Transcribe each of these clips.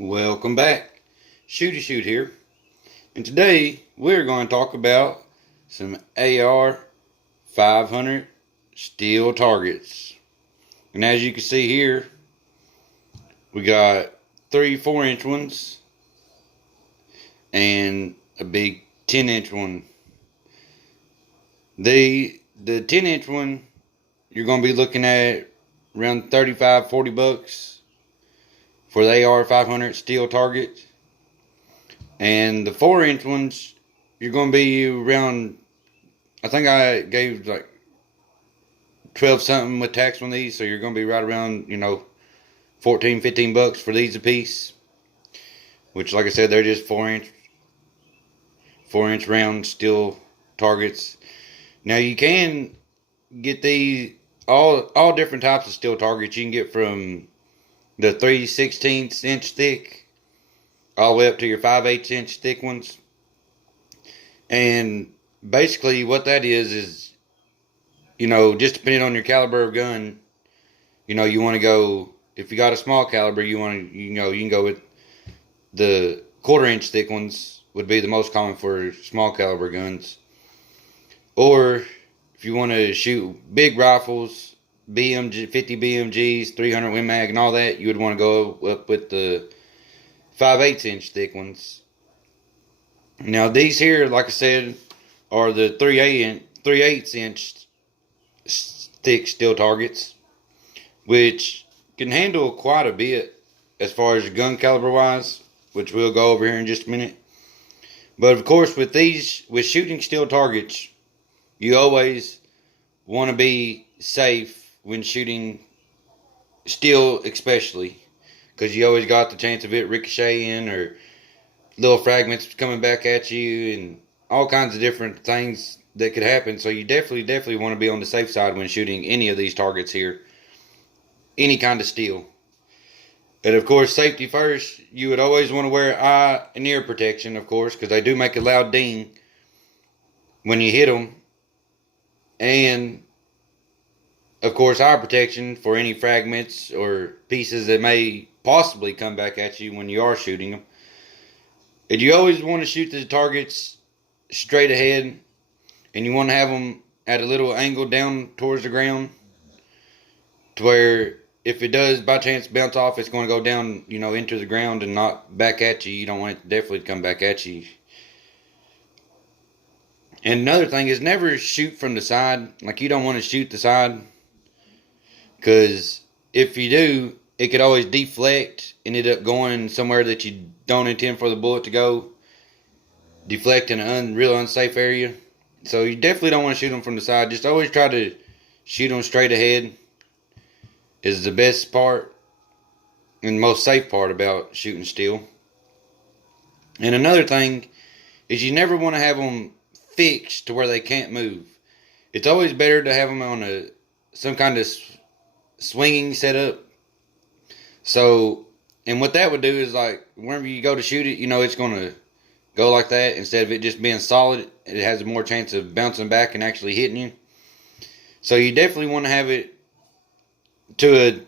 Welcome back. Shoot here. And today we're going to talk about some AR500 Steel Targets. And as you can see here, we got 3 4-inch ones and a big 10-inch one. The 10-inch one you're going to be looking at around 35-40 bucks for the AR500 Steel Target. And the 4-inch ones, you're going to be around, I think I gave like 12 something with tax on these, so you're going to be right around, 14, 15 bucks for these a piece. Which, like I said, they're just 4-inch round steel targets. Now you can get these all different types of steel targets. You can get from the 3/16 inch thick all the way up to your 5/8 inch thick ones. And basically what that is, just depending on your caliber of gun, you want to go, if you got a small caliber, you can go with the 1/4 inch thick ones would be the most common for small caliber guns. Or if you want to shoot big rifles, 50 BMGs, 300 Win Mag and all that, you would want to go up with the 5/8 inch thick ones. Now these here, like I said, are the 3/8 inch thick steel targets, which can handle quite a bit as far as gun caliber wise, which we'll go over here in just a minute. But of course, with shooting steel targets, you always want to be safe when shooting steel, especially because you always got the chance of it ricocheting or little fragments coming back at you and all kinds of different things that could happen. So you definitely want to be on the safe side when shooting any of these targets here, any kind of steel. And of course, safety first, you would always want to wear eye and ear protection, of course, because they do make a loud ding when you hit them. And of course, eye protection for any fragments or pieces that may possibly come back at you when you are shooting them. And you always want to shoot the targets straight ahead, and you want to have them at a little angle down towards the ground, to where if it does by chance bounce off, it's going to go down, into the ground and not back at you. You don't want it to definitely come back at you. And another thing is, never shoot from the side. Like, you don't want to shoot the side, because if you do, it could always deflect and end up going somewhere that you don't intend for the bullet to go. Deflect in a real unsafe area. So you definitely don't want to shoot them from the side. Just always try to shoot them straight ahead is the best part and most safe part about shooting steel. And another thing is, you never want to have them fixed to where they can't move. It's always better to have them on some kind of swinging setup. So, and what that would do is, like, whenever you go to shoot it, it's going to go like that. Instead of it just being solid, it has more chance of bouncing back and actually hitting you. So you definitely want to have it to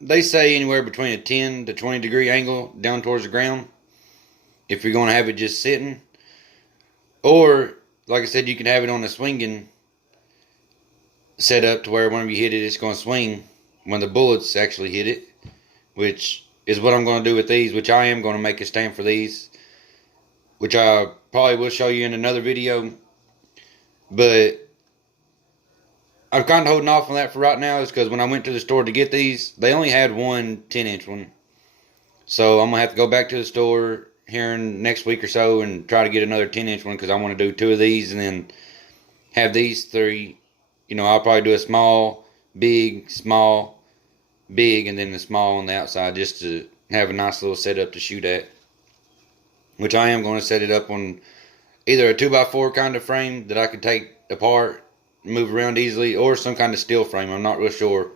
they say anywhere between a 10 to 20 degree angle down towards the ground, if you're going to have it just sitting. Or, like I said, you can have it on a swinging setup to where whenever you hit it, it's going to swing when the bullets actually hit it, which is what I'm going to do with these, which I am going to make a stand for these, which I probably will show you in another video. But I'm kind of holding off on that for right now, is because when I went to the store to get these, they only had one 10-inch one. So I'm going to have to go back to the store here in next week or so and try to get another 10-inch one, because I want to do 2 of these and then have these 3. I'll probably do a small, big, small, big, and then the small on the outside, just to have a nice little setup to shoot at. Which I am going to set it up on either a 2x4 kind of frame that I could take apart, move around easily, or some kind of steel frame. I'm not real sure.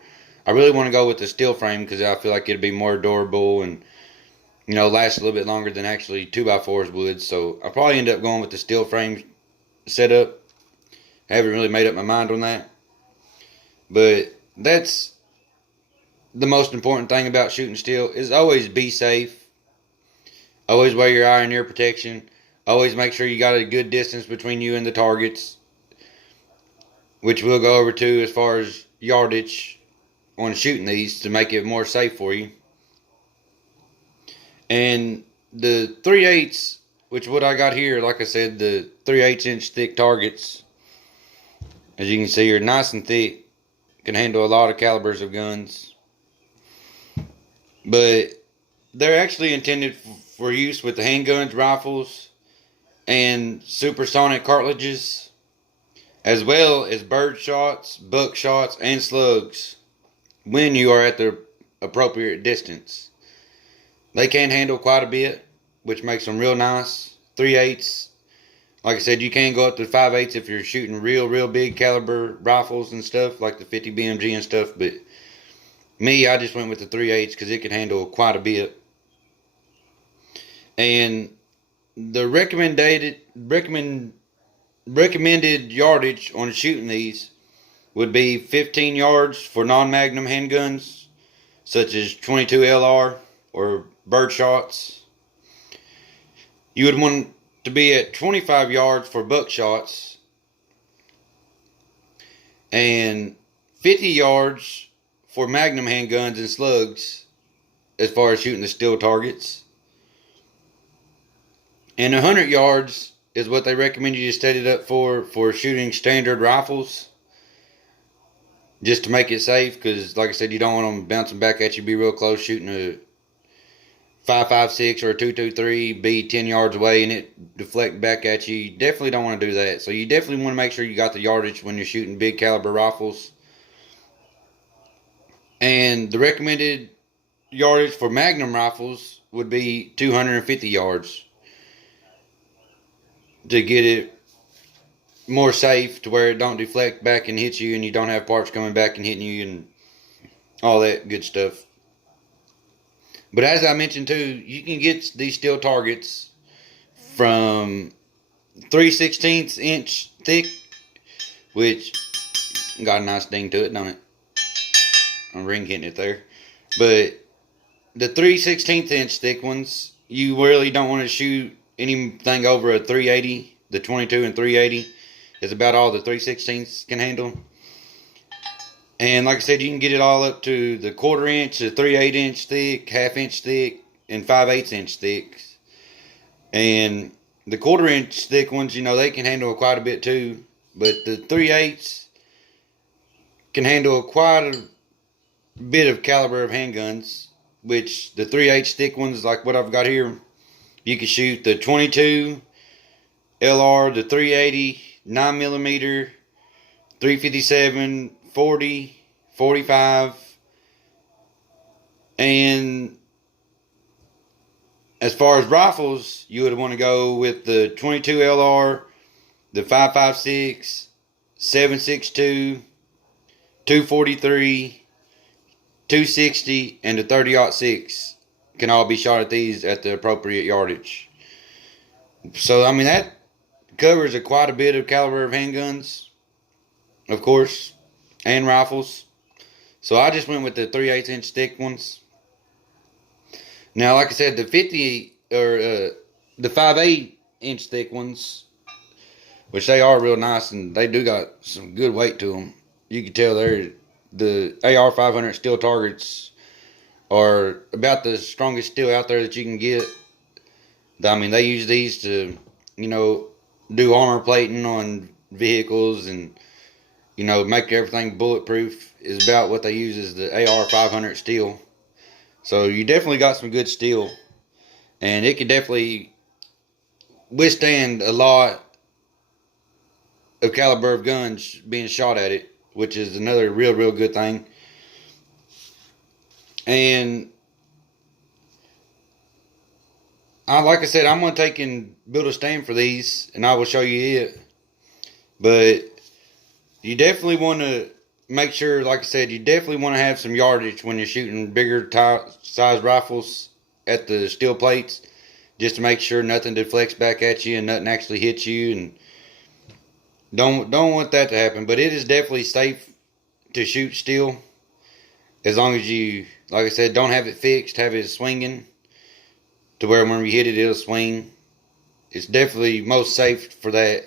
I really want to go with the steel frame because I feel like it'd be more durable and last a little bit longer than actually 2x4s would. So I'll probably end up going with the steel frame setup. I haven't really made up my mind on that, but that's the most important thing about shooting steel, is always be safe Always wear your eye and ear protection. Always make sure you got a good distance between you and the targets, which we'll go over to as far as yardage on shooting these to make it more safe for you. And the 3/8, which what I got here, like I said, the 3/8 inch thick targets, as you can see, are nice and thick, can handle a lot of calibers of guns. But they're actually intended for use with the handguns, rifles, and supersonic cartridges, as well as bird shots, buck shots, and slugs when you are at the appropriate distance. They can handle quite a bit, which makes them real nice. 3/8. Like I said, you can go up to 5/8 if you're shooting real big caliber rifles and stuff, like the 50 BMG and stuff. But me, I just went with the 3/8 because it can handle quite a bit. And the recommended yardage on shooting these would be 15 yards for non-magnum handguns, such as 22 LR or bird shots. You would want to be at 25 yards for buck shots, and 50 yards for magnum handguns and slugs as far as shooting the steel targets. And 100 yards is what they recommend you to set it up for shooting standard rifles, just to make it safe, because like I said, you don't want them bouncing back at you, be real close, shooting a 5.56 or a 2.23, be 10 yards away and it deflect back at you. You definitely don't want to do that. So you definitely want to make sure you got the yardage when you're shooting big caliber rifles. And the recommended yardage for magnum rifles would be 250 yards to get it more safe, to where it don't deflect back and hit you, and you don't have parts coming back and hitting you and all that good stuff. But as I mentioned too, you can get these steel targets from 3/16 inch thick, which got a nice ding to it, don't it? I'm ring hitting it there. But the 3/16 inch thick ones, you really don't want to shoot anything over a 380. The 22 and 380 is about all the 3/16 can handle. And like I said, you can get it all up to the 1/4 inch, the 3/8 inch thick, 1/2 inch thick, and 5/8 inch thick. And the 1/4 inch thick ones, you know, they can handle quite a bit too. But the 3/8 can handle quite a bit of caliber of handguns, which the 3/8 thick ones, like what I've got here, you can shoot the 22 LR, the 380, 9mm, 357, 40, 45, and as far as rifles, you would want to go with the 22 LR, the 5.56, 7.62, 243, 260, and the 30-06 can all be shot at these at the appropriate yardage. So I mean, that covers quite a bit of caliber of handguns, of course, and rifles. So I just went with the 3/8 inch thick ones. Now, like I said, the 50 or the 5/8 inch thick ones, which they are real nice and they do got some good weight to them. You can tell they're the AR500 Steel Targets are about the strongest steel out there that you can get. I mean, they use these to, you know, do armor plating on vehicles and, you know, make everything bulletproof is about what they use is the AR500 steel. So you definitely got some good steel, and it can definitely withstand a lot of caliber of guns being shot at it, which is another real good thing. And like I said, I'm going to take and build a stand for these, and I will show you it. But you definitely want to make sure, like I said, you definitely want to have some yardage when you're shooting bigger size rifles at the steel plates, just to make sure nothing deflects back at you and nothing actually hits you. And don't want that to happen. But it is definitely safe to shoot steel, as long as you, like I said, don't have it fixed, have it swinging, to where when you hit it, it'll swing. It's definitely most safe for that.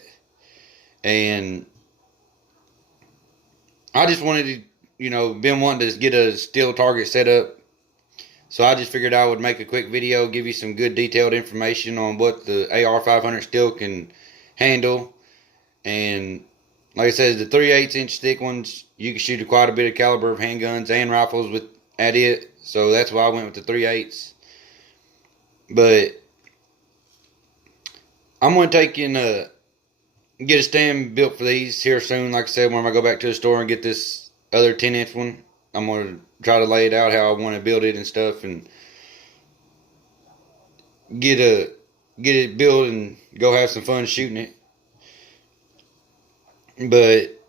And I just wanted to, been wanting to get a steel target set up. So I just figured I would make a quick video, give you some good detailed information on what the AR500 steel can handle. And like I said, the 3/8 inch thick ones, you can shoot quite a bit of caliber of handguns and rifles at it. So that's why I went with the 3/8. But I'm going to take and get a stand built for these here soon. Like I said, when I go back to the store and get this other 10-inch one, I'm going to try to lay it out how I want to build it and stuff, and get it built and go have some fun shooting it. But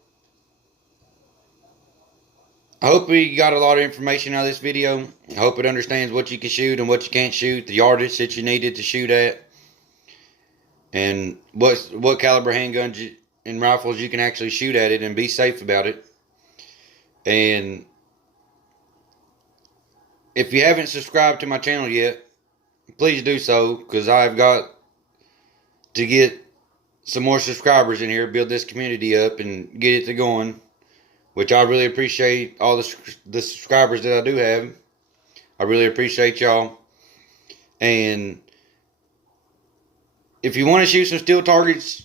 I hope you got a lot of information out of this video. I hope it understands what you can shoot and what you can't shoot, the yardage that you needed to shoot at, and what caliber handguns and rifles you can actually shoot at it and be safe about it. And if you haven't subscribed to my channel yet, please do so, because I've got to get some more subscribers in here, build this community up and get it to going, which I really appreciate all the subscribers that I do have. I really appreciate y'all. And if you want to shoot some steel targets,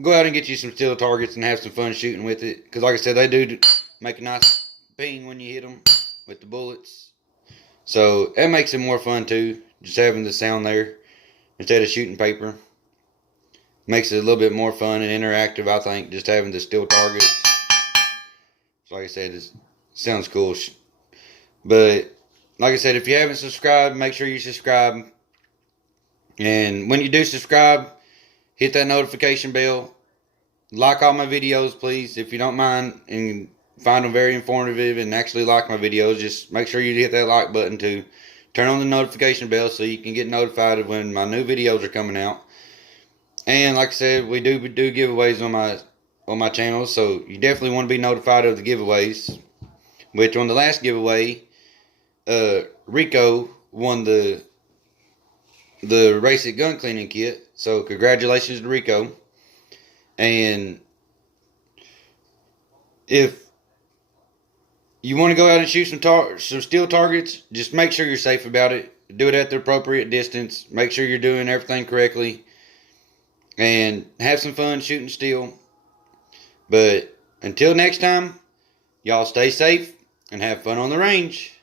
go out and get you some steel targets and have some fun shooting with it, because like I said, they do make a nice ping when you hit them with the bullets. So that makes it more fun too, just having the sound there instead of shooting paper. Makes it a little bit more fun and interactive, I think, just having the steel targets. So like I said, it sounds cool. But like I said, if you haven't subscribed, make sure you subscribe. And when you do subscribe, hit that notification bell. Like all my videos, please, if you don't mind, and find them very informative and actually like my videos. Just make sure you hit that like button too. Turn on the notification bell so you can get notified of when my new videos are coming out. And like I said, we do giveaways on my channel, so you definitely want to be notified of the giveaways. Which on the last giveaway, Rico won the Race It gun cleaning kit. So congratulations to Rico. And if you want to go out and shoot some steel targets, just make sure you're safe about it. Do it at the appropriate distance. Make sure you're doing everything correctly. And have some fun shooting steel. But until next time, y'all stay safe and have fun on the range.